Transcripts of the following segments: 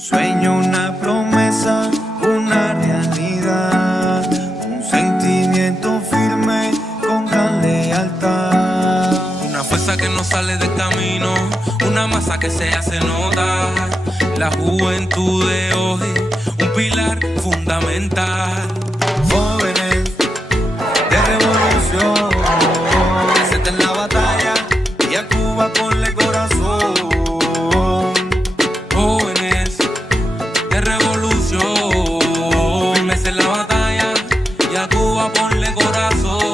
sueño, una promesa, una realidad, un sentimiento firme con gran lealtad. Una fuerza que no sale del camino, una masa que se hace notar. La juventud de hoy, un pilar fundamental. Jóvenes de revolución, presenten la batalla y a Cuba ponle corazón. Jóvenes de revolución, firmes en la batalla y a Cuba ponle corazón.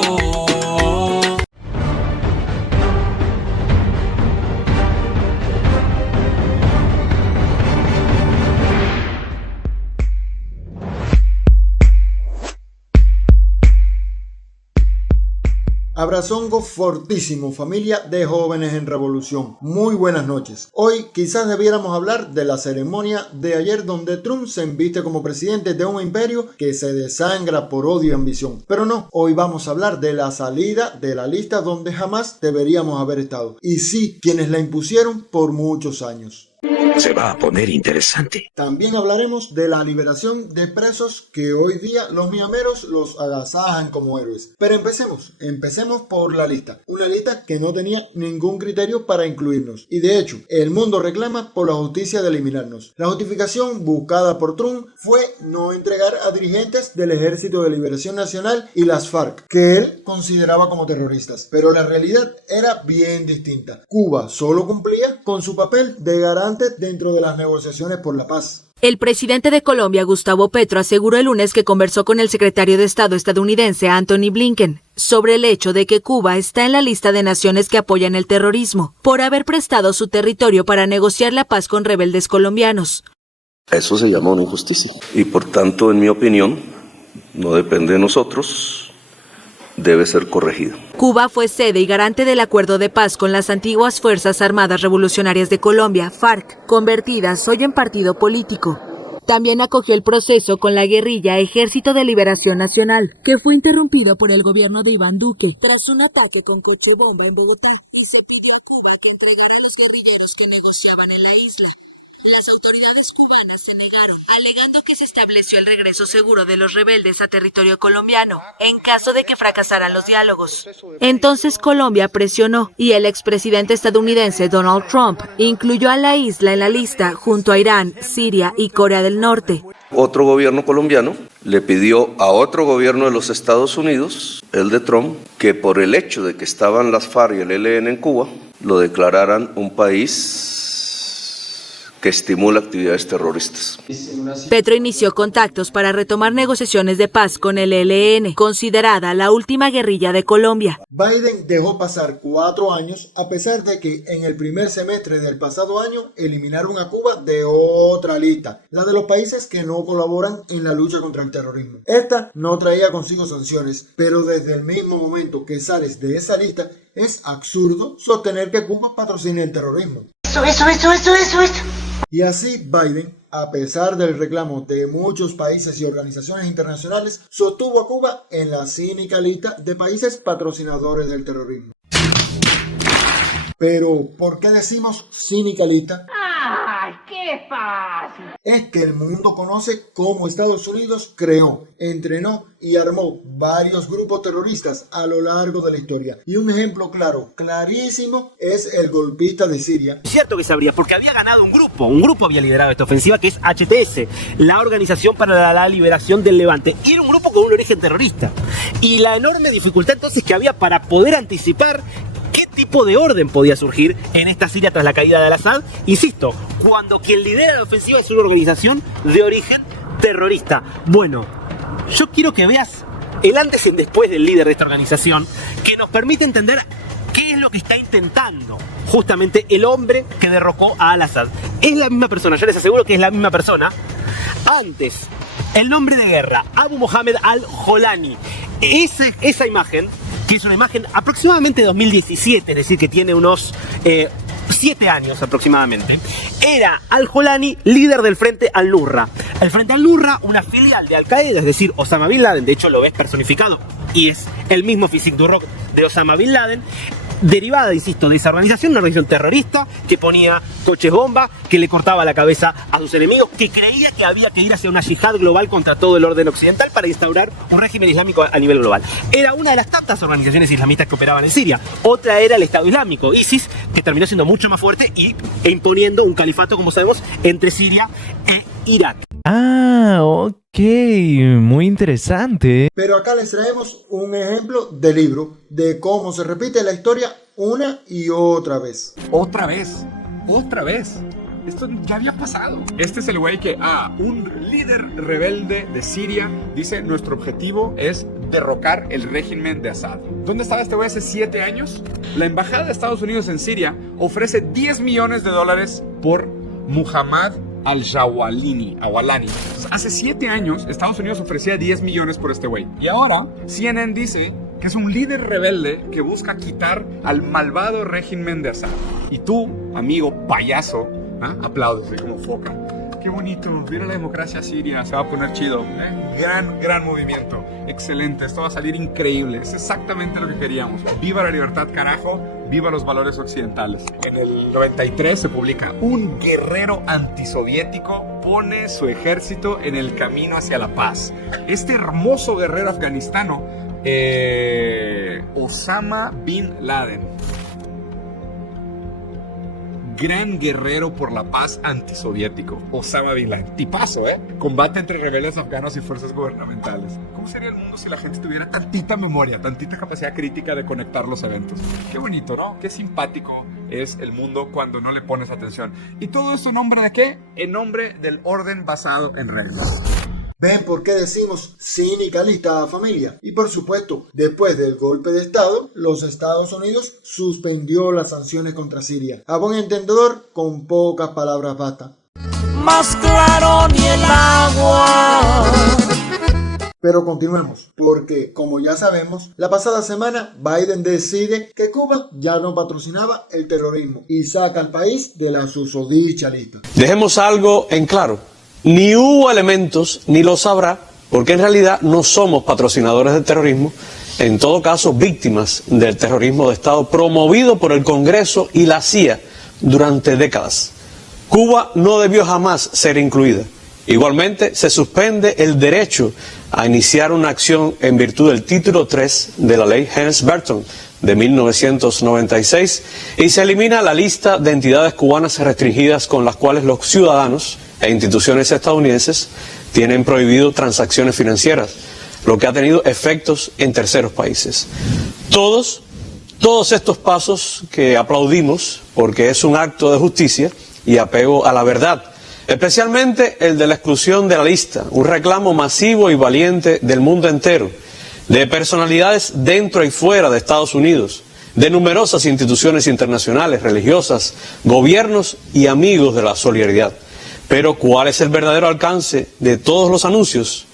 Abrazongo fortísimo, familia de jóvenes en revolución. Muy buenas noches. Hoy quizás debiéramos hablar de la ceremonia de ayer donde Trump se embiste como presidente de un imperio que se desangra por odio y ambición. Pero no, hoy vamos a hablar de la salida de la lista donde jamás deberíamos haber estado. Y sí, quienes la impusieron por muchos años. Se va a poner interesante. También hablaremos de la liberación de presos que hoy día los miameros los agasajan como héroes. Pero empecemos por la lista. Una lista que no tenía ningún criterio para incluirnos. Y de hecho, el mundo reclama por la justicia de eliminarnos. La justificación buscada por Trump fue no entregar a dirigentes del Ejército de Liberación Nacional y las FARC, que él consideraba como terroristas. Pero la realidad era bien distinta. Cuba solo cumplía con su papel de garante dentro de las negociaciones por la paz. El presidente de Colombia, Gustavo Petro, aseguró el lunes que conversó con el secretario de Estado estadounidense, Antony Blinken, sobre el hecho de que Cuba está en la lista de naciones que apoyan el terrorismo, por haber prestado su territorio para negociar la paz con rebeldes colombianos. Eso se llama una injusticia. Y por tanto, en mi opinión, no depende de nosotros, debe ser corregido. Cuba fue sede y garante del acuerdo de paz con las antiguas Fuerzas Armadas Revolucionarias de Colombia, FARC, convertidas hoy en partido político. También acogió el proceso con la guerrilla Ejército de Liberación Nacional, que fue interrumpido por el gobierno de Iván Duque tras un ataque con coche bomba en Bogotá, y se pidió a Cuba que entregara a los guerrilleros que negociaban en la isla. Las autoridades cubanas se negaron, alegando que se estableció el regreso seguro de los rebeldes a territorio colombiano, en caso de que fracasaran los diálogos. Entonces Colombia presionó, y el expresidente estadounidense Donald Trump incluyó a la isla en la lista junto a Irán, Siria y Corea del Norte. Otro gobierno colombiano le pidió a otro gobierno de los Estados Unidos, el de Trump, que por el hecho de que estaban las FARC y el ELN en Cuba, lo declararan un país que estimula actividades terroristas. Petro inició contactos para retomar negociaciones de paz con el ELN, considerada la última guerrilla de Colombia. Biden dejó pasar 4 años a pesar de que en el primer semestre del pasado año eliminaron a Cuba de otra lista, la de los países que no colaboran en la lucha contra el terrorismo. Esta no traía consigo sanciones, pero desde el mismo momento que sales de esa lista, es absurdo sostener que Cuba patrocina el terrorismo. Eso. Y así Biden, a pesar del reclamo de muchos países y organizaciones internacionales, sostuvo a Cuba en la cínica lista de países patrocinadores del terrorismo. Pero, ¿por qué decimos cínica lista? ¡Ay, qué fácil! Es que el mundo conoce cómo Estados Unidos creó, entrenó y armó varios grupos terroristas a lo largo de la historia. Y un ejemplo clarísimo, es el golpista de Siria. Es cierto que sabría, porque había ganado un grupo había liderado esta ofensiva, que es HTS, la Organización para la Liberación del Levante. Y era un grupo con un origen terrorista. Y la enorme dificultad entonces que había para poder anticipar qué tipo de orden podía surgir en esta Siria tras la caída de Al-Assad. Insisto, cuando quien lidera la ofensiva es una organización de origen terrorista. Bueno, yo quiero que veas el antes y el después del líder de esta organización, que nos permite entender qué es lo que está intentando justamente el hombre que derrocó a Al-Assad. Es la misma persona, yo les aseguro que es la misma persona. Antes, el nombre de guerra, Abu Mohammed al-Jolani. Esa imagen, que es una imagen aproximadamente de 2017, es decir, que tiene unos 7 años aproximadamente, era al-Jolani líder del Frente al-Nusra. El Frente al-Nusra, una filial de Al-Qaeda, es decir, Osama Bin Laden, de hecho lo ves personificado, y es el mismo physique du rock de Osama Bin Laden. derivada, insisto, de esa organización, una organización terrorista que ponía coches bomba, que le cortaba la cabeza a sus enemigos, que creía que había que ir hacia una yihad global contra todo el orden occidental para instaurar un régimen islámico a nivel global. Era una de las tantas organizaciones islamistas que operaban en Siria. Otra era el Estado Islámico, ISIS, que terminó siendo mucho más fuerte e imponiendo un califato, como sabemos, entre Siria e Irak. Ah, ok, muy interesante. Pero acá les traemos un ejemplo de libro de cómo se repite la historia una y otra vez. Otra vez. Esto ya había pasado. Este es el güey que, un líder rebelde de Siria dice: nuestro objetivo es derrocar el régimen de Assad. ¿Dónde estaba este güey hace 7 años? La embajada de Estados Unidos en Siria ofrece $10 millones por Muhammad al-Jawalani. Entonces, hace 7 años Estados Unidos ofrecía 10 millones por este güey. Y ahora CNN dice que es un líder rebelde que busca quitar al malvado régimen de Assad. Y tú, amigo payaso, aplaudes así como foca. Qué bonito, mira la democracia siria, se va a poner chido. Gran movimiento, excelente, esto va a salir increíble. Es exactamente lo que queríamos. Viva la libertad, carajo, viva los valores occidentales. En el 93 se publica: un guerrero antisoviético pone su ejército en el camino hacia la paz. Este hermoso guerrero afganistano, Osama Bin Laden. Gran guerrero por la paz antisoviético, Osama Bin Laden. Tipazo, Combate entre rebeldes afganos y fuerzas gubernamentales. ¿Cómo sería el mundo si la gente tuviera tantita memoria, tantita capacidad crítica de conectar los eventos? Qué bonito, ¿no? Qué simpático es el mundo cuando no le pones atención. ¿Y todo esto en nombre de qué? En nombre del orden basado en reglas. ¿Ven por qué decimos sindicalista, familia? Y por supuesto, después del golpe de Estado, los Estados Unidos suspendió las sanciones contra Siria. A buen entendedor, con pocas palabras basta. Más claro ni el agua. Pero continuemos, porque como ya sabemos, la pasada semana Biden decide que Cuba ya no patrocinaba el terrorismo y saca al país de la susodicha lista. Dejemos algo en claro. Ni hubo elementos, ni los habrá, porque en realidad no somos patrocinadores del terrorismo, en todo caso víctimas del terrorismo de Estado promovido por el Congreso y la CIA durante décadas. Cuba no debió jamás ser incluida. Igualmente, se suspende el derecho a iniciar una acción en virtud del título 3 de la ley Helms-Burton de 1996 y se elimina la lista de entidades cubanas restringidas con las cuales los ciudadanos e instituciones estadounidenses tienen prohibido transacciones financieras, lo que ha tenido efectos en terceros países. Todos estos pasos que aplaudimos porque es un acto de justicia y apego a la verdad, especialmente el de la exclusión de la lista, un reclamo masivo y valiente del mundo entero, de personalidades dentro y fuera de Estados Unidos, de numerosas instituciones internacionales, religiosas, gobiernos y amigos de la solidaridad. Pero ¿cuál es el verdadero alcance de todos los anuncios?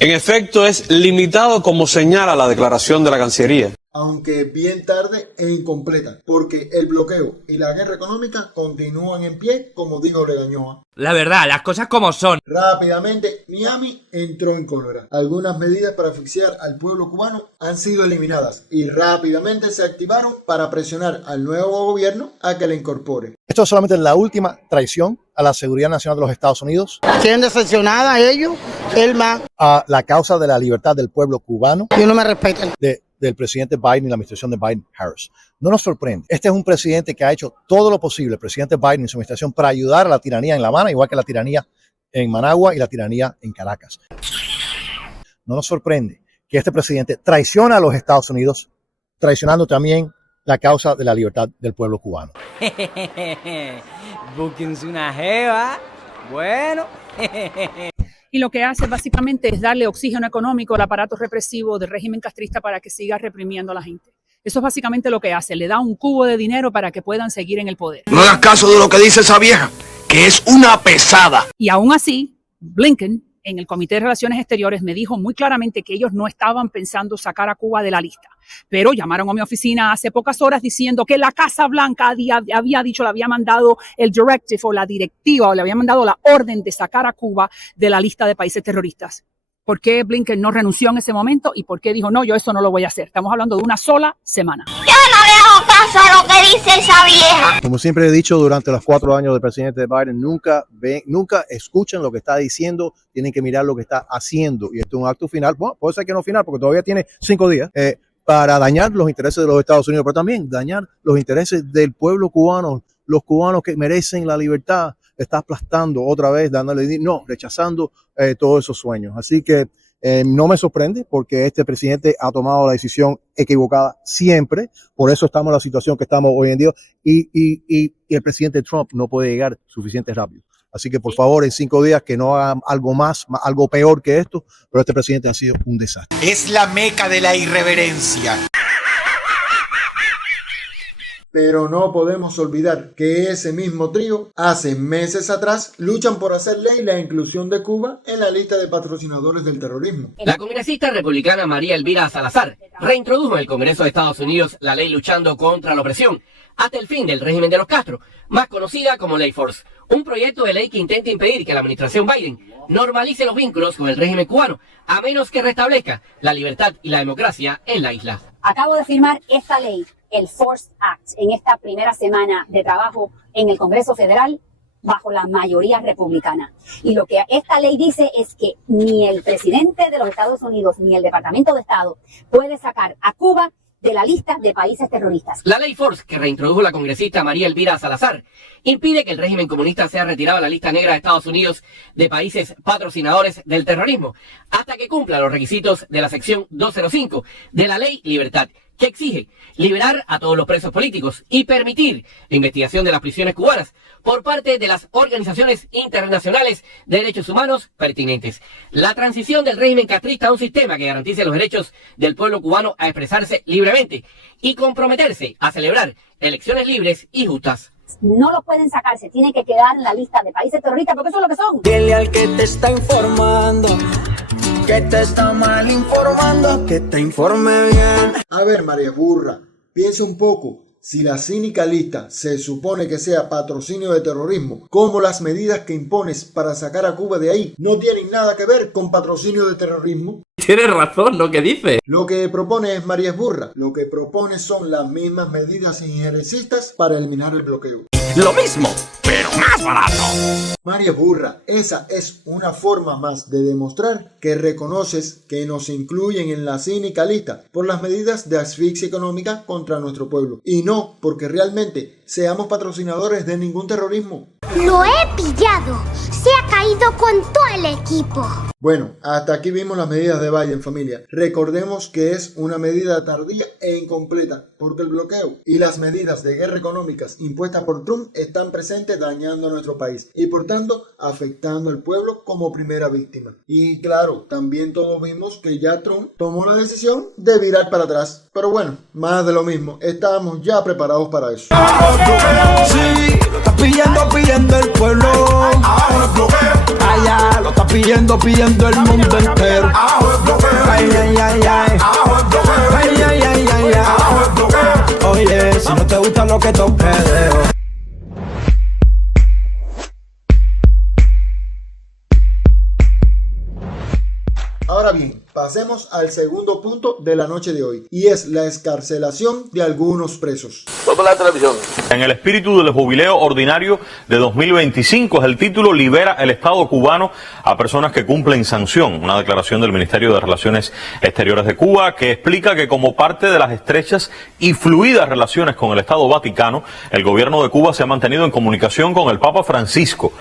En efecto, es limitado como señala la declaración de la Cancillería. Aunque bien tarde e incompleta, porque el bloqueo y la guerra económica continúan en pie, como dijo Legañoa. La verdad, las cosas como son. Rápidamente, Miami entró en cólera. Algunas medidas para asfixiar al pueblo cubano han sido eliminadas y rápidamente se activaron para presionar al nuevo gobierno a que la incorpore. Esto es solamente la última traición a la seguridad nacional de los Estados Unidos. ¿Quieren decepcionar a ellos? El más. A la causa de la libertad del pueblo cubano. Y no me respetan. Del presidente Biden y la administración de Biden-Harris. No nos sorprende. Este es un presidente que ha hecho todo lo posible, el presidente Biden y su administración, para ayudar a la tiranía en La Habana, igual que la tiranía en Managua y la tiranía en Caracas. No nos sorprende que este presidente traiciona a los Estados Unidos, traicionando también la causa de la libertad del pueblo cubano. Búsquense una jeva. Bueno. Y lo que hace básicamente es darle oxígeno económico al aparato represivo del régimen castrista para que siga reprimiendo a la gente. Eso es básicamente lo que hace, le da un cubo de dinero para que puedan seguir en el poder. No hagas caso de lo que dice esa vieja, que es una pesada. Y aún así, Blinken, en el Comité de Relaciones Exteriores, me dijo muy claramente que ellos no estaban pensando sacar a Cuba de la lista. Pero llamaron a mi oficina hace pocas horas diciendo que la Casa Blanca había dicho, le había mandado el directive o la directiva, o le había mandado la orden de sacar a Cuba de la lista de países terroristas. ¿Por qué Blinken no renunció en ese momento? ¿Y por qué dijo, no, yo eso no lo voy a hacer? Estamos hablando de una sola semana. ¡Yo no le hago caso! caso a lo que dice esa vieja. Como siempre he dicho durante los 4 años del presidente Biden, nunca escuchen lo que está diciendo, tienen que mirar lo que está haciendo. Y esto es un acto final, bueno, puede ser que no final, porque todavía tiene 5 días, para dañar los intereses de los Estados Unidos, pero también dañar los intereses del pueblo cubano, los cubanos que merecen la libertad. Está aplastando otra vez, rechazando todos esos sueños. Así que no me sorprende, porque este presidente ha tomado la decisión equivocada siempre. Por eso estamos en la situación que estamos hoy en día. Y el presidente Trump no puede llegar suficiente rápido. Así que por favor, en 5 días que no hagan algo peor que esto. Pero este presidente ha sido un desastre. Es la meca de la irreverencia. Pero no podemos olvidar que ese mismo trío, hace meses atrás, luchan por hacer ley la inclusión de Cuba en la lista de patrocinadores del terrorismo. La congresista republicana María Elvira Salazar reintrodujo en el Congreso de Estados Unidos la ley luchando contra la opresión hasta el fin del régimen de los Castro, más conocida como Ley Force, un proyecto de ley que intenta impedir que la administración Biden normalice los vínculos con el régimen cubano, a menos que restablezca la libertad y la democracia en la isla. Acabo de firmar esta ley, el Force Act, en esta primera semana de trabajo en el Congreso Federal bajo la mayoría republicana. Y lo que esta ley dice es que ni el presidente de los Estados Unidos ni el Departamento de Estado puede sacar a Cuba de la lista de países terroristas. La ley Force, que reintrodujo la congresista María Elvira Salazar, impide que el régimen comunista sea retirado de la lista negra de Estados Unidos de países patrocinadores del terrorismo, hasta que cumpla los requisitos de la sección 205 de la Ley Libertad, que exige liberar a todos los presos políticos y permitir la investigación de las prisiones cubanas por parte de las organizaciones internacionales de derechos humanos pertinentes. La transición del régimen castrista a un sistema que garantice los derechos del pueblo cubano a expresarse libremente y comprometerse a celebrar elecciones libres y justas. No los pueden sacar, se tienen que quedar en la lista de países terroristas porque eso es lo que son. Dile al que te está informando, que te está mal informando, que te informe bien. A ver, María Burra, piensa un poco. Si la cínica lista se supone que sea patrocinio de terrorismo, ¿cómo las medidas que impones para sacar a Cuba de ahí no tienen nada que ver con patrocinio de terrorismo? Tienes razón lo que dice. Lo que propone es María Burra. Lo que propone son las mismas medidas injerencistas para eliminar el bloqueo. Lo mismo, pero más barato. María Burra, esa es una forma más de demostrar que reconoces que nos incluyen en la cínica lista por las medidas de asfixia económica contra nuestro pueblo y no porque realmente seamos patrocinadores de ningún terrorismo. Lo he pillado. Se ha caído con todo el equipo. Bueno, hasta aquí vimos las medidas de Biden, familia. Recordemos que es una medida tardía e incompleta, porque el bloqueo y las medidas de guerra económicas impuestas por Trump están presentes dañando a nuestro país y por tanto afectando al pueblo como primera víctima. Y claro, también todos vimos que ya Trump tomó la decisión de virar para atrás. Pero bueno, más de lo mismo, estábamos ya preparados para eso. Sí, lo está pidiendo el pueblo. Allá lo está pidiendo el mundo entero. Ay, ay, ay, ay. Ay, ay, ay, ay, ay. Oye, si no te gusta lo que toque, dejo. Ahora bien, pasemos al segundo punto de la noche de hoy, y es la excarcelación de algunos presos. En el espíritu del jubileo ordinario de 2025 es el título Libera el Estado cubano a personas que cumplen sanción. Una declaración del Ministerio de Relaciones Exteriores de Cuba que explica que como parte de las estrechas y fluidas relaciones con el Estado Vaticano, el gobierno de Cuba se ha mantenido en comunicación con el Papa Francisco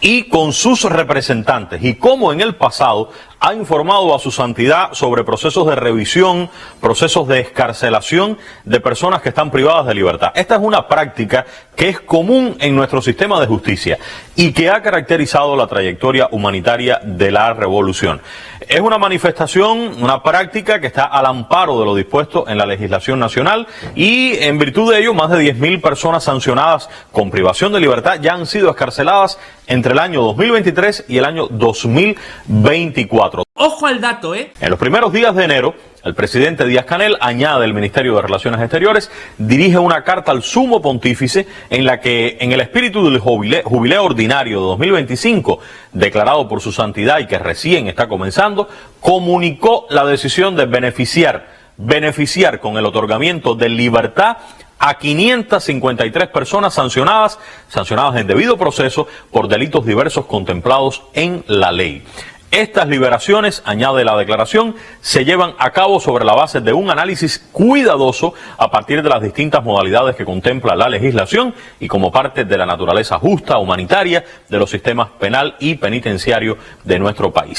y con sus representantes, y como en el pasado ha informado a su santidad sobre procesos de revisión, procesos de excarcelación de personas que están privadas de libertad. Esta es una práctica que es común en nuestro sistema de justicia y que ha caracterizado la trayectoria humanitaria de la revolución. Es una manifestación, una práctica que está al amparo de lo dispuesto en la legislación nacional y en virtud de ello más de 10.000 personas sancionadas con privación de libertad ya han sido excarceladas entre el año 2023 y el año 2024. Ojo al dato, ¿eh? En los primeros días de enero, el presidente Díaz-Canel, añade el Ministerio de Relaciones Exteriores, dirige una carta al Sumo Pontífice en la que, en el espíritu del jubileo ordinario de 2025, declarado por su santidad y que recién está comenzando, comunicó la decisión de beneficiar con el otorgamiento de libertad a 553 personas sancionadas en debido proceso por delitos diversos contemplados en la ley. Estas liberaciones, añade la declaración, se llevan a cabo sobre la base de un análisis cuidadoso a partir de las distintas modalidades que contempla la legislación y como parte de la naturaleza justa, humanitaria de los sistemas penal y penitenciario de nuestro país.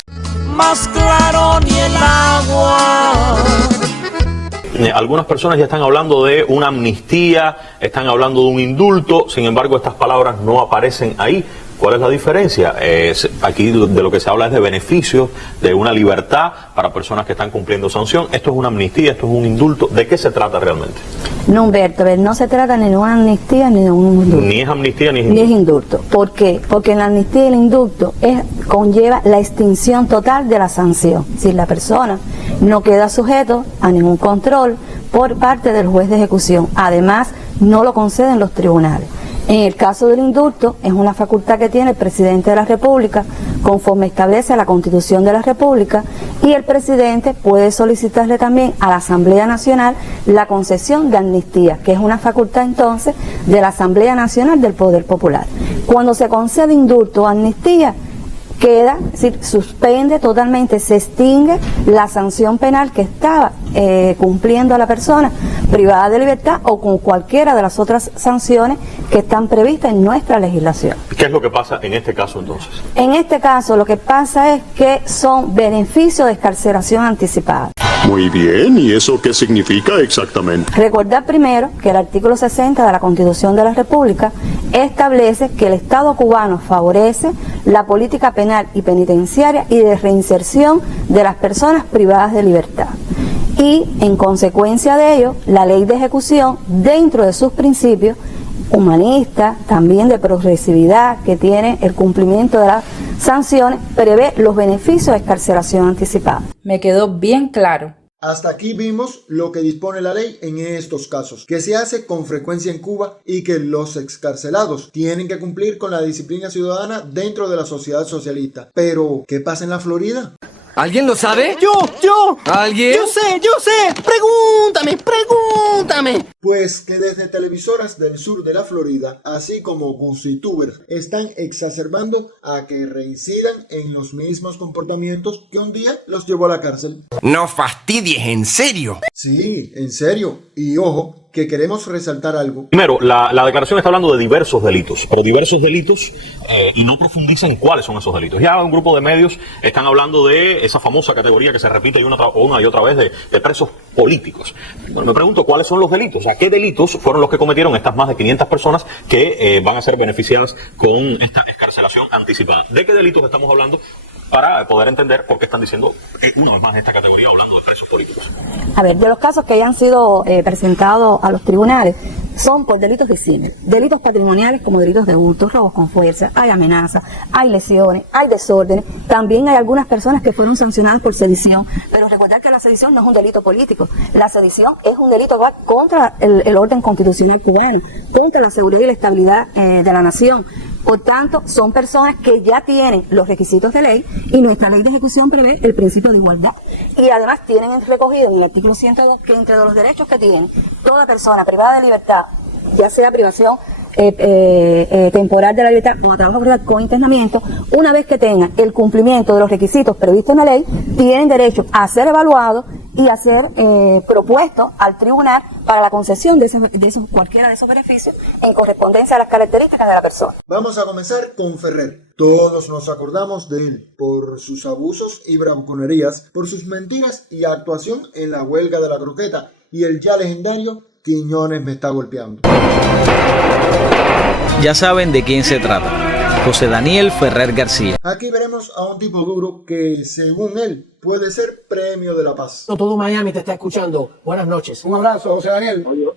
Más claro ni el agua. Algunas personas ya están hablando de una amnistía, están hablando de un indulto, sin embargo estas palabras no aparecen ahí. ¿Cuál es la diferencia? Aquí de lo que se habla es de beneficios, de una libertad para personas que están cumpliendo sanción. Esto es una amnistía, esto es un indulto. ¿De qué se trata realmente? No, Humberto, no se trata ni de una amnistía ni de un indulto. Ni es amnistía ni es indulto. Ni es indulto. ¿Por qué? Porque en la amnistía y el indulto conlleva la extinción total de la sanción. Si la persona no queda sujeto a ningún control por parte del juez de ejecución. Además, no lo conceden los tribunales. En el caso del indulto, es una facultad que tiene el presidente de la República, conforme establece la Constitución de la República, y el presidente puede solicitarle también a la Asamblea Nacional la concesión de amnistía, que es una facultad entonces de la Asamblea Nacional del Poder Popular. Cuando se concede indulto o amnistía, queda, es decir, suspende totalmente, se extingue la sanción penal que estaba cumpliendo a la persona privada de libertad o con cualquiera de las otras sanciones que están previstas en nuestra legislación. ¿Qué es lo que pasa en este caso entonces? En este caso lo que pasa es que son beneficios de excarcelación anticipada. Muy bien, ¿y eso qué significa exactamente? Recordar primero que el artículo 60 de la Constitución de la República establece que el Estado cubano favorece la política penal y penitenciaria y de reinserción de las personas privadas de libertad. Y en consecuencia de ello, la ley de ejecución, dentro de sus principios humanistas, también de progresividad que tiene el cumplimiento de las sanciones, prevé los beneficios de excarcelación anticipada. Me quedó bien claro. Hasta aquí vimos lo que dispone la ley en estos casos, que se hace con frecuencia en Cuba y que los excarcelados tienen que cumplir con la disciplina ciudadana dentro de la sociedad socialista. Pero, ¿qué pasa en la Florida? ¿Alguien lo sabe? Yo. ¿Alguien? Yo sé. Pregúntame. Pues que desde televisoras del sur de la Florida, así como GucciTubers, están exacerbando a que reincidan en los mismos comportamientos que un día los llevó a la cárcel. No fastidies, ¿en serio? Sí, en serio. Y ojo, que queremos resaltar algo. Primero, la declaración está hablando de diversos delitos, pero diversos delitos y no profundiza en cuáles son esos delitos. Ya un grupo de medios están hablando de esa famosa categoría que se repite una y otra vez de presos políticos. Bueno, me pregunto cuáles son los delitos, o sea, qué delitos fueron los que cometieron estas más de 500 personas que van a ser beneficiadas con esta excarcelación anticipada. ¿De qué delitos estamos hablando? Para poder entender por qué están diciendo una vez más en esta categoría hablando de presos políticos. A ver, de los casos que hayan sido presentados a los tribunales son por delitos disímiles. Delitos patrimoniales como delitos de hurto, robos con fuerza, hay amenazas, hay lesiones, hay desórdenes. También hay algunas personas que fueron sancionadas por sedición, pero recordar que la sedición no es un delito político. La sedición es un delito contra el orden constitucional cubano, contra la seguridad y la estabilidad de la nación. Por tanto, son personas que ya tienen los requisitos de ley y nuestra ley de ejecución prevé el principio de igualdad. Y además tienen recogido en el artículo 102 que entre los derechos que tiene toda persona privada de libertad, ya sea privación temporal de la libertad o trabajo forzado con internamiento, una vez que tengan el cumplimiento de los requisitos previstos en la ley, tienen derecho a ser evaluados y a ser propuestos al tribunal para la concesión de cualquiera de esos beneficios en correspondencia a las características de la persona. Vamos a comenzar con Ferrer. Todos nos acordamos de él por sus abusos y bravuconerías, por sus mentiras y actuación en la huelga de la croqueta y el ya legendario Quiñones me está golpeando. Ya saben de quién se trata. José Daniel Ferrer García. Aquí veremos a un tipo duro que, según él, puede ser premio de la paz. Todo Miami te está escuchando. Buenas noches. Un abrazo, José Daniel. Oye,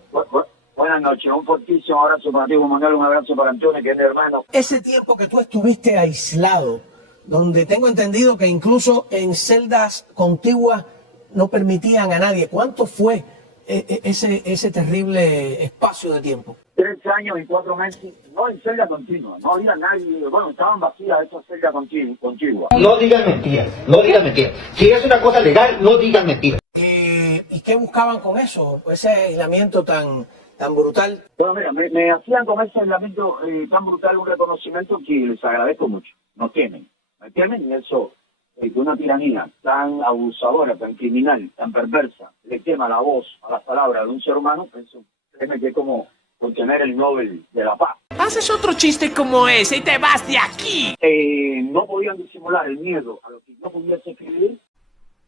buenas noches. Un fortísimo abrazo para ti, Juan Manuel. Un abrazo para Antonio, que es mi hermano. Ese tiempo que tú estuviste aislado, donde tengo entendido que incluso en celdas contiguas no permitían a nadie. ¿Cuánto fue ese terrible espacio de tiempo? 3 años y 4 meses, no en celda continua, no había nadie, bueno, estaban vacías esas celdas contiguas. No digan mentiras, no digan mentiras. Si es una cosa legal, no digan mentiras. ¿Y qué buscaban con eso? Ese aislamiento tan tan brutal. Bueno, mira, me hacían con ese aislamiento tan brutal un reconocimiento que les agradezco mucho. Nos tienen, ¿me entienden? Y eso, que una tiranía tan abusadora, tan criminal, tan perversa, le quema la voz a las palabras de un ser humano, eso, créeme que es como obtener el Nobel de la Paz. Haces otro chiste como ese y te vas de aquí. No podían disimular el miedo a lo que yo pudiese escribir.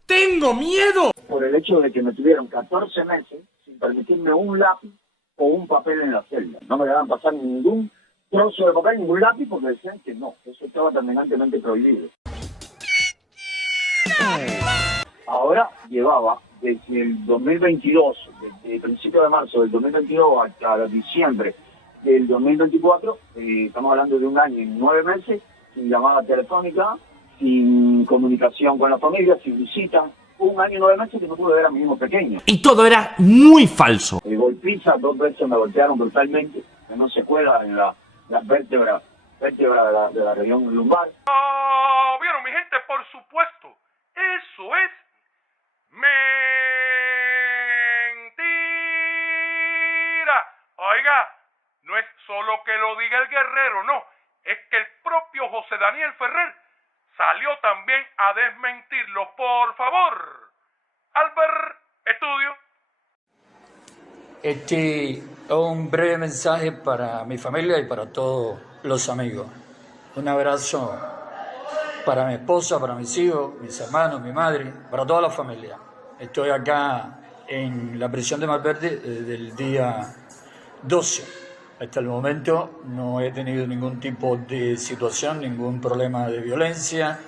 ¡Tengo miedo! Por el hecho de que me tuvieron 14 meses sin permitirme un lápiz o un papel en la celda. No me dejaban pasar ningún trozo de papel, ningún lápiz, porque decían que no, que eso estaba terminantemente prohibido. Ahora llevaba desde el 2022, desde el principio de marzo del 2022 hasta diciembre del 2024, estamos hablando de un año y 9 meses, sin llamada telefónica, sin comunicación con la familia, sin visita. Un año y 9 meses que no pude ver a mi hijo pequeño. Y todo era muy falso. Golpiza, 2 veces me golpearon brutalmente, no secuela en las vértebras de la región lumbar. ¿Vieron, mi gente? Por supuesto, eso es mentira. Oiga, no es solo que lo diga el guerrero, no. Es que el propio José Daniel Ferrer salió también a desmentirlo. Por favor, Albert, estudio. Un breve mensaje para mi familia y para todos los amigos. Un abrazo para mi esposa, para mis hijos, mis hermanos, mi madre, para toda la familia. Estoy acá en la prisión de Malverde desde el día 12. Hasta el momento no he tenido ningún tipo de situación, ningún problema de violencia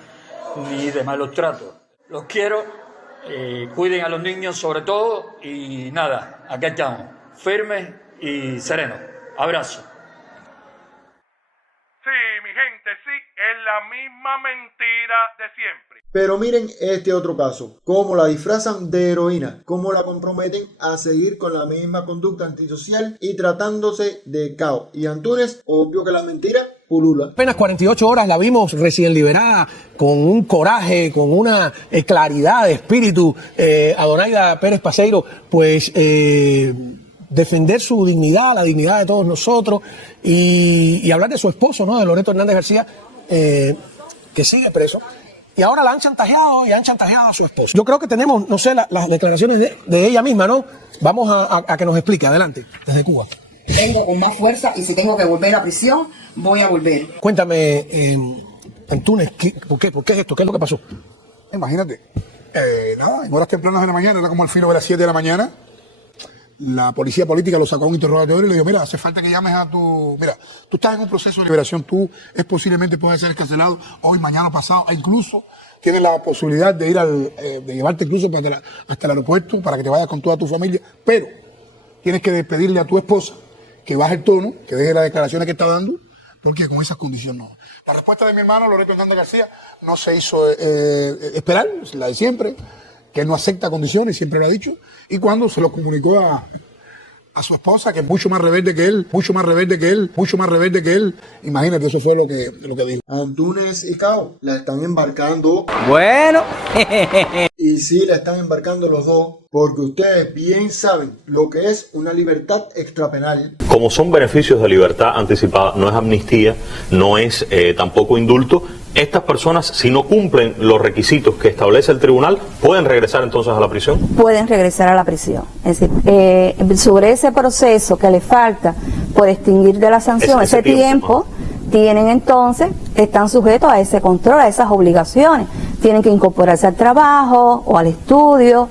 ni de malos tratos. Los quiero, cuiden a los niños sobre todo y nada, acá estamos, firmes y serenos. Abrazo. Sí, mi gente, sí, es la misma mentira de siempre. Pero miren este otro caso, cómo la disfrazan de heroína, cómo la comprometen a seguir con la misma conducta antisocial y tratándose de caos. Y Antúnez, obvio que la mentira pulula. Apenas 48 horas la vimos recién liberada, con un coraje, con una claridad de espíritu. Adonaida Pérez Paseiro, pues defender su dignidad, la dignidad de todos nosotros y hablar de su esposo, ¿no? De Loreto Hernández García, que sigue preso. Y ahora la han chantajeado y han chantajeado a su esposo. Yo creo que tenemos, no sé, las declaraciones de ella misma, ¿no? Vamos a que nos explique. Adelante, desde Cuba. Vengo con más fuerza y si tengo que volver a prisión, voy a volver. Cuéntame, Antúnez, ¿por qué es esto? ¿Qué es lo que pasó? Imagínate, nada, en horas tempranas de la mañana, era como al filo de las 7 de la mañana, la policía política lo sacó a un interrogatorio y le dijo, mira, hace falta que llames a tu... Mira, tú estás en un proceso de liberación, tú posiblemente puedes ser escarcelado hoy, mañana, pasado, e incluso tienes la posibilidad de ir de llevarte incluso hasta el aeropuerto para que te vayas con toda tu familia, pero tienes que despedirle a tu esposa que baje el tono, que deje las declaraciones que está dando, porque con esas condiciones no. La respuesta de mi hermano Loreto Hernández García no se hizo esperar, la de siempre, que él no acepta condiciones, siempre lo ha dicho, y cuando se lo comunicó a su esposa, que es mucho más rebelde que él, imagínate, eso fue lo que dijo. Antúnez y Cao la están embarcando. Bueno. Y sí, la están embarcando los dos, porque ustedes bien saben lo que es una libertad extrapenal. Como son beneficios de libertad anticipada, no es amnistía, no es tampoco indulto, estas personas, si no cumplen los requisitos que establece el tribunal, ¿pueden regresar entonces a la prisión? Pueden regresar a la prisión. Es decir, sobre ese proceso que le falta por extinguir de la sanción, ese tiempo tienen entonces, están sujetos a ese control, a esas obligaciones. Tienen que incorporarse al trabajo o al estudio.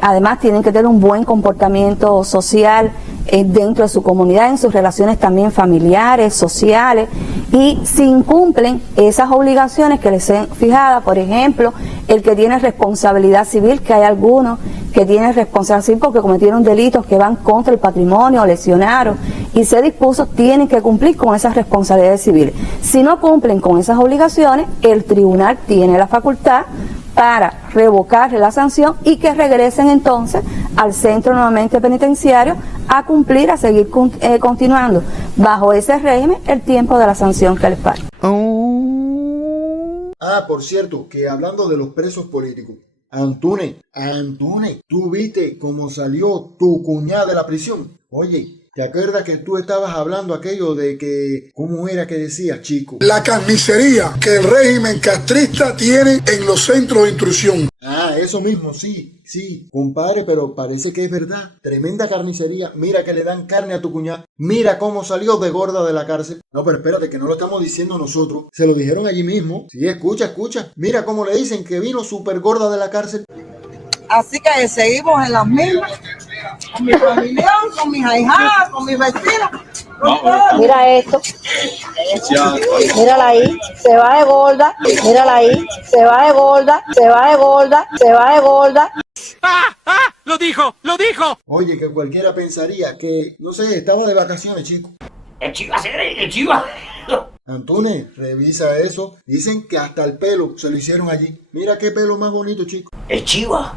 Además tienen que tener un buen comportamiento social dentro de su comunidad, en sus relaciones también familiares, sociales, y si incumplen esas obligaciones que les sean fijadas, por ejemplo, el que tiene responsabilidad civil, que hay algunos que tienen responsabilidad civil porque cometieron delitos que van contra el patrimonio, lesionaron, y se dispuso, tienen que cumplir con esas responsabilidades civiles. Si no cumplen con esas obligaciones, el tribunal tiene la facultad para revocarle la sanción y que regresen entonces al centro nuevamente penitenciario a cumplir, a seguir continuando bajo ese régimen el tiempo de la sanción que les pague. Ah, por cierto, que hablando de los presos políticos, Antúnez, ¿tú viste cómo salió tu cuñada de la prisión? Oye, ¿te acuerdas que tú estabas hablando aquello de que, ¿cómo era que decías, chico? La carnicería que el régimen castrista tiene en los centros de instrucción. Ah, eso mismo, sí, compadre, pero parece que es verdad. Tremenda carnicería. Mira que le dan carne a tu cuñada. Mira cómo salió de gorda de la cárcel. No, pero espérate, que no lo estamos diciendo nosotros. Se lo dijeron allí mismo. Sí, escucha. Mira cómo le dicen que vino súper gorda de la cárcel. Así que seguimos en las mismas, con mi familia, con mis ahijadas, con mis vecinas. Mira esto. Mírala ahí, se va de gorda. Mírala ahí, se va de gorda, se va de gorda, se va de gorda. ¡Lo dijo! Oye, que cualquiera pensaría que, no sé, estaba de vacaciones, chico. ¡El chiva! Antunes, revisa eso. Dicen que hasta el pelo se lo hicieron allí. Mira qué pelo más bonito, chico. ¡El chiva!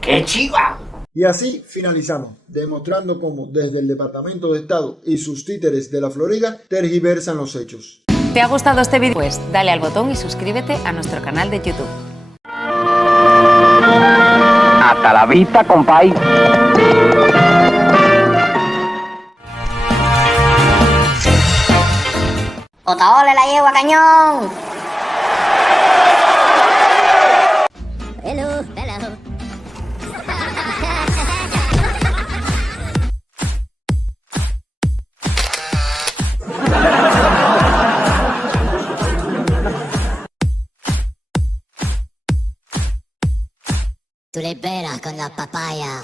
¡Qué chiva! Y así finalizamos, demostrando cómo desde el Departamento de Estado y sus títeres de la Florida tergiversan los hechos. ¿Te ha gustado este vídeo? Pues dale al botón y suscríbete a nuestro canal de YouTube. Hasta la vista, compay. ¡Otaole la yegua, cañón! Hello. Tú le esperas con la papaya.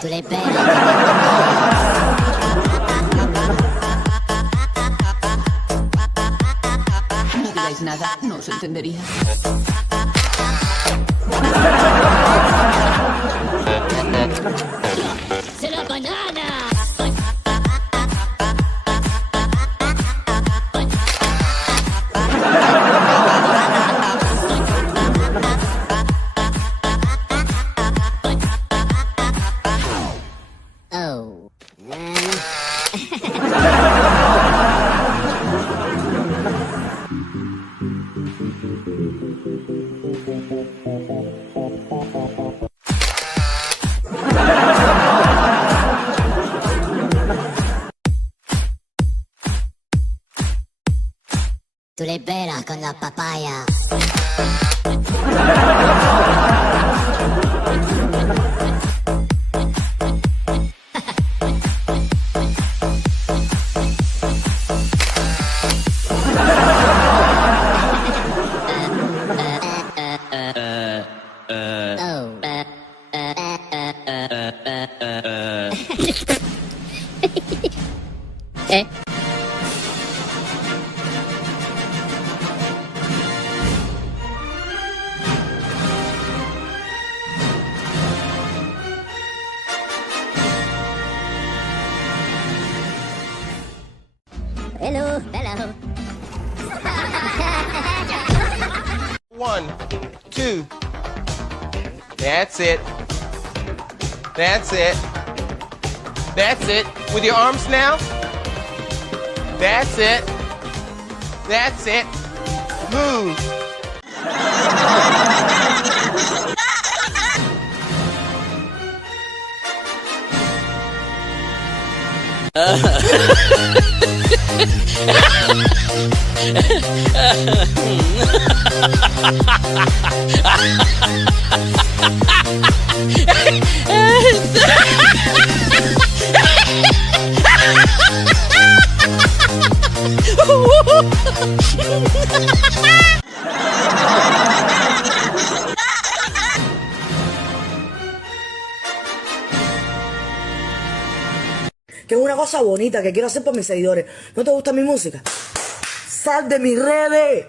Tú le esperas. No digáis nada, no os entendería. ¡Se la banana! Oh. Tú le esperas con la papaya. ¿Eh? Hello. 1, 2. That's it. That's it. That's it. With your arms now. That's it. That's it. Move. cosa bonita que quiero hacer por mis seguidores. ¿No te gusta mi música? Sal de mis redes.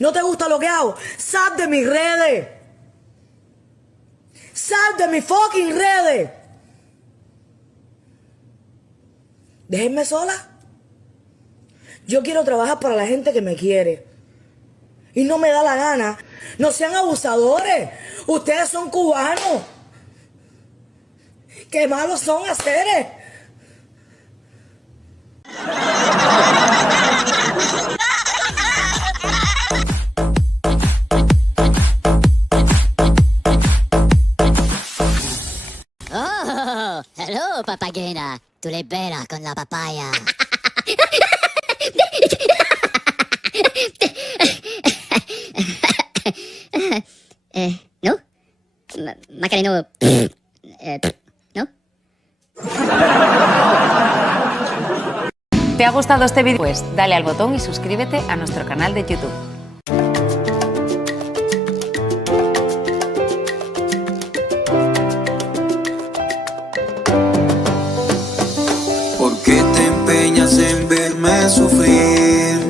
¿No te gusta lo que hago? Sal de mis redes. Sal de mis fucking redes. Déjenme sola. Yo quiero trabajar para la gente que me quiere. Y no me da la gana. No sean abusadores. Ustedes son cubanos. Qué malos son haceres. Oh, hello, papagena. Tú le veras con la papaya. ¿No? Macareno. ¿No? ¿Te ha gustado este vídeo? Pues dale al botón y suscríbete a nuestro canal de YouTube. ¿Por qué te empeñas en verme sufrir?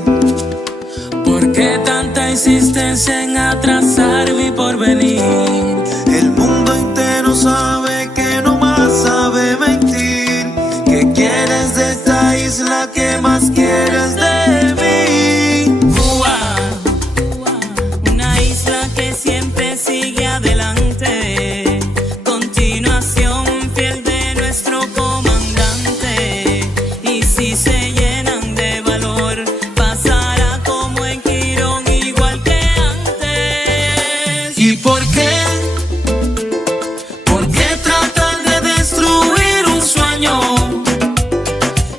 ¿Por qué tanta insistencia en atrasar mi porvenir? El mundo entero sabe que no más sabe mentir. ¿Qué quieres de esta isla? ¿Qué más quieres de mí? Cuba, una isla que siempre sigue adelante. Continuación fiel de nuestro comandante. Y si se llenan de valor, pasará como en Quirón, igual que antes. ¿Y por qué? ¿Por qué tratan de destruir un sueño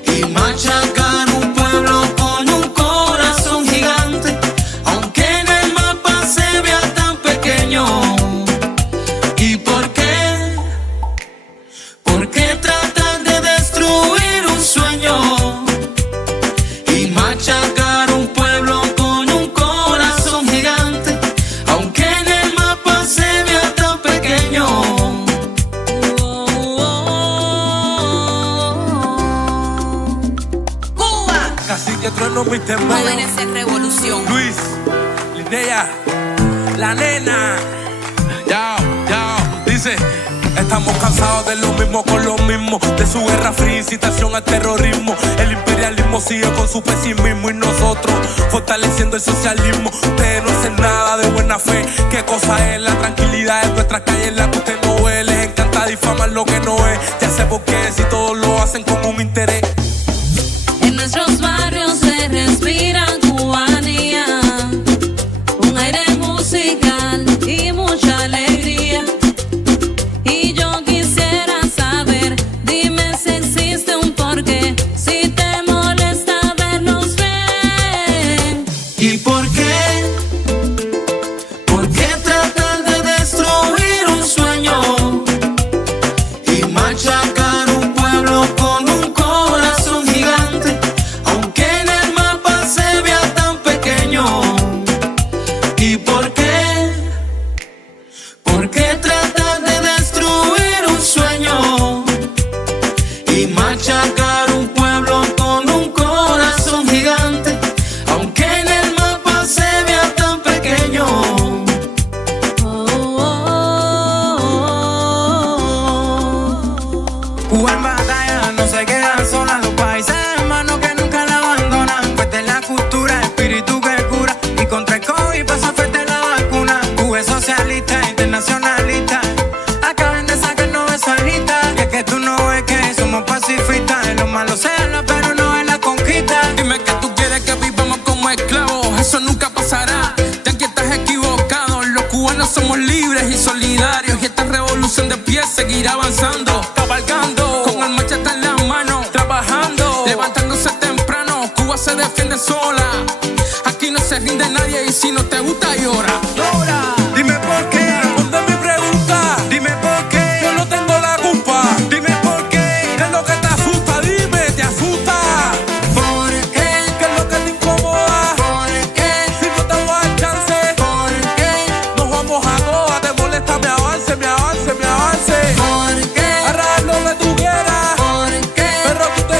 y machacar un pueblo con un corazón gigante, aunque en el mapa se vea tan pequeño? ¿Y por qué? ¿Por qué tratan de destruir un sueño y machacar un pueblo con un corazón gigante, aunque en el mapa se vea tan pequeño? Cuba, Cacique Trueno, Mr. Mayo, jóvenes en revolución. Luis, Linnea, la nena. Yao, yao, dice: estamos cansados de lo mismo con lo mismo, de su guerra fría, incitación al terrorismo. El imperialismo sigue con su pesimismo y nosotros fortaleciendo el socialismo. Ustedes no hacen nada de buena fe. ¿Qué cosa es la tranquilidad en nuestras calles en la que usted no ve? Les encanta difamar lo que no es. Ya sé por qué, si todos lo hacen con un interés. En nuestros barrios se respira cubanía, un aire musical y mucha alegría. Y yo quisiera saber, dime si existe un porqué, si te molesta vernos bien. ¿Y por qué? ¿Por qué tratan de destruir un sueño y machacar un pueblo con un corazón gigante, aunque en el mapa se vea tan pequeño? ¿Y por qué? ¿Por qué tratan de destruir un sueño y machacar un pueblo con un corazón gigante, aunque en el mapa se vea tan pequeño? Cuba en batalla, no se quedan solas, los países hermanos que nunca la abandonan. Fuerte en la cultura, espíritu que cura, y contra el COVID pasa fuerte la vacuna. Cuba es socialista, internacionalista, acaban de sacarnos de solita. Y es que tú no ves que somos pacifistas, en lo malo se habla pero no en la conquista. Dime que tú quieres que vivamos como esclavos, eso nunca pasará. Ya que estás equivocado, los cubanos somos libres y solidarios, y esta revolución de pie seguirá avanzando, cabalgando con el machete en las manos, trabajando, levantándose temprano. Cuba se defiende sola, aquí no se rinde nadie, y si no te gusta llora. Llora. Dime por qué, responde mi pregunta. Dime por qué, yo no tengo la culpa. Dime por qué, ¿qué es lo que te asusta? Dime, ¿te asusta? ¿Por qué? ¿Qué es lo que te incomoda? ¿Por qué? Si no te voy a dar chance, ¿Por qué? nos vamos a todas. Te molesta mi avance, mi avance, mi avance. ¿Por qué? Agarrar lo que tú quieras, ¿Por qué? pero tú te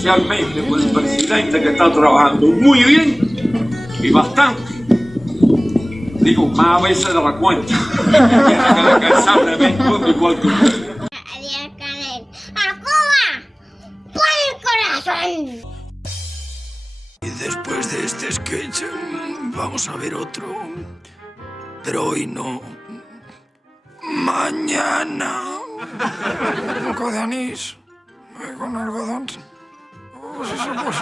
especialmente con el presidente que está trabajando muy bien y bastante. Digo, más a veces de la cuenta. Tiene que descansar de vez en cuando igual que ustedes. Adiós, Canel. ¡A Cuba! ¡Por el corazón! Y después de este sketch vamos a ver otro. Pero hoy no. Mañana. Un poco de anís. Con algodón. Oh, si se puede.